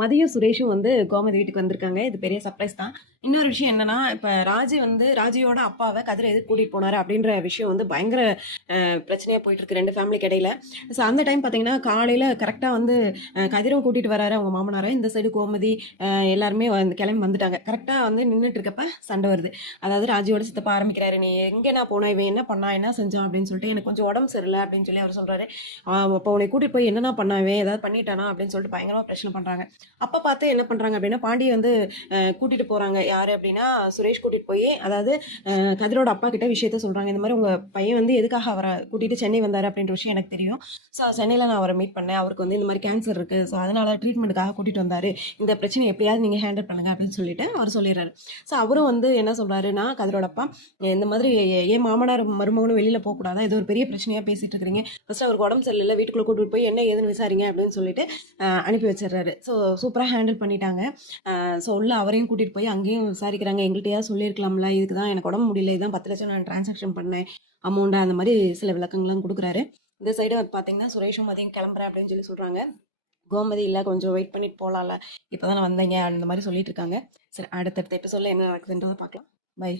மதியம் சுரேஷும் வந்து கோமதி வீட்டுக்கு வந்திருக்காங்க. இது பெரிய சர்ப்ரைஸ் தான். இன்னொரு விஷயம் என்னன்னா, இப்ப ராஜியோட அப்பாவ கதிர் எதுக்கு கூட்டிட்டு போனாரு அப்படின்ற விஷயம் வந்து பயங்கர பிரச்சனையா போயிட்டு இருக்கு 2 ஃபேமிலிக்கு இடையில. ஸோ அந்த டைம் பார்த்தீங்கன்னா, காலையில கரெக்ட்டா வந்து கதிரும் கூட்டிட்டு வராரு அவங்க மாமனார. இந்த சைடு கோமதி எல்லாருமே வந்து கிளம்பி வந்துட்டாங்க. கரெக்ட்டா வந்து நின்னுட்டு இருக்கப்ப சண்டை வருது. அதாவது ராஜியோட சித்தப்பா ஆரம்பிக்கிறாரு. "நீ எங்கேண்ணா போன? இவன் என்ன பண்ணா? என்ன செஞ்சான்?" அப்படின்னு சொல்லிட்டு, "எனக்கு கொஞ்சம் உடம்பு சரியில்ல" அப்படின்னு சொல்லி அவர் சொல்றாரு. "அப்போ உன்னை கூட்டிட்டு போய் என்னண்ணா பண்ணான் இவன்? ஏதாவது பண்ணிட்டானா?" அப்படின்னு சொல்லிட்டு பயங்கரமா பிரச்சனை பண்றாங்க. அப்ப பார்த்து என்ன பண்றாங்க அப்படின்னா, பாண்டிய வந்து கூட்டிட்டு போறாங்க. யாரு அப்படின்னா, சுரேஷ் கூட்டிட்டு போய் அதாவது கதிரோட அப்பா கிட்ட விஷயத்த சொல்றாங்க. இந்த மாதிரி உங்க பையன் வந்து எதுக்காக அவரை கூட்டிட்டு சென்னை வந்தாரு அப்படின்ற விஷயம் எனக்கு தெரியும். ஸோ சென்னையில நான் அவரை மீட் பண்ணேன். அவருக்கு வந்து இந்த மாதிரி கேன்சர் இருக்கு. ஸோ அதனால ட்ரீட்மெண்ட்டுக்காக கூட்டிட்டு வந்தாரு. இந்த பிரச்சனை எப்படியாவது நீங்க ஹேண்டில் பண்ணுங்க அப்படின்னு சொல்லிட்டு அவர் சொல்லிடுறாரு. ஸோ அவரும் வந்து என்ன சொல்றாருன்னா, கதிரோட அப்பா இந்த மாதிரி ஏன் மாமனார் மருமகனும் வெளியில போகக்கூடாதா? இது ஒரு பெரிய பிரச்சனையா பேசிட்டு இருக்கிறீங்க. ஃபர்ஸ்ட் அவருக்கு உடம்பு சரியில்லை, வீட்டுக்குள்ள கூட்டிட்டு போய் என்ன ஏதுன்னு விசாரிங்க அப்படின்னு சொல்லிட்டு அனுப்பி வச்சிடுறாரு. ஸோ சூப்பராக ஹேண்டில் பண்ணிட்டாங்க. ஸோ உள்ள அவரையும் கூட்டிட்டு போய் அங்கேயும் விசாரிக்கிறாங்க. எங்கள்கிட்டயாவது சொல்லியிருக்கலாம்ல, இதுக்கு தான் எனக்கு உடம்பு முடியல, இதுதான் 10 லட்சம் நான் டிரான்சாக்ஷன் பண்ணேன் அமௌண்ட், அந்த மாதிரி சில விளக்கங்கள்லாம் கொடுக்குறாரு. இந்த சைடு பார்த்தீங்கன்னா சுரேஷும் மதியம் கிளம்புறேன் அப்படின்னு சொல்லி சொல்றாங்க. கோமதி இல்லை கொஞ்சம் வெயிட் பண்ணிட்டு போகலாம்ல, இப்போதான் நான் வந்தேங்க அந்த மாதிரி சொல்லிட்டு இருக்காங்க. சரி, அடுத்தடுத்த எபிசோட்ல என்ன நடக்குதுன்றதை பார்க்கலாம். பை.